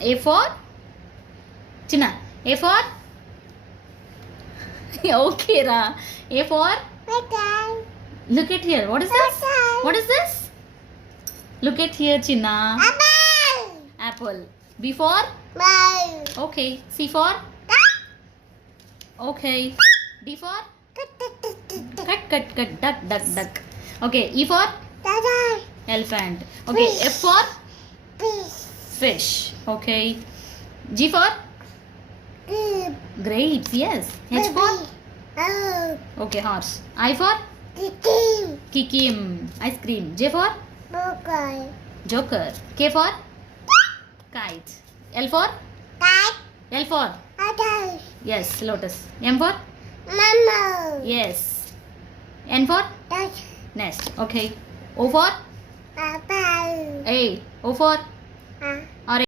A for China. A for okay ra. A for look at here. What is this? What is this? Look at here, China. Apple. B for okay. C for okay. D for cut. Duck. Okay. E for elephant. Okay. F for fish. Okay. G for grapes. Yes. H for okay, horse. I for kikim, ice cream. J for joker. K for kite. L for yes, lotus. M for yes. N for nest. Okay. O for A. O for orange.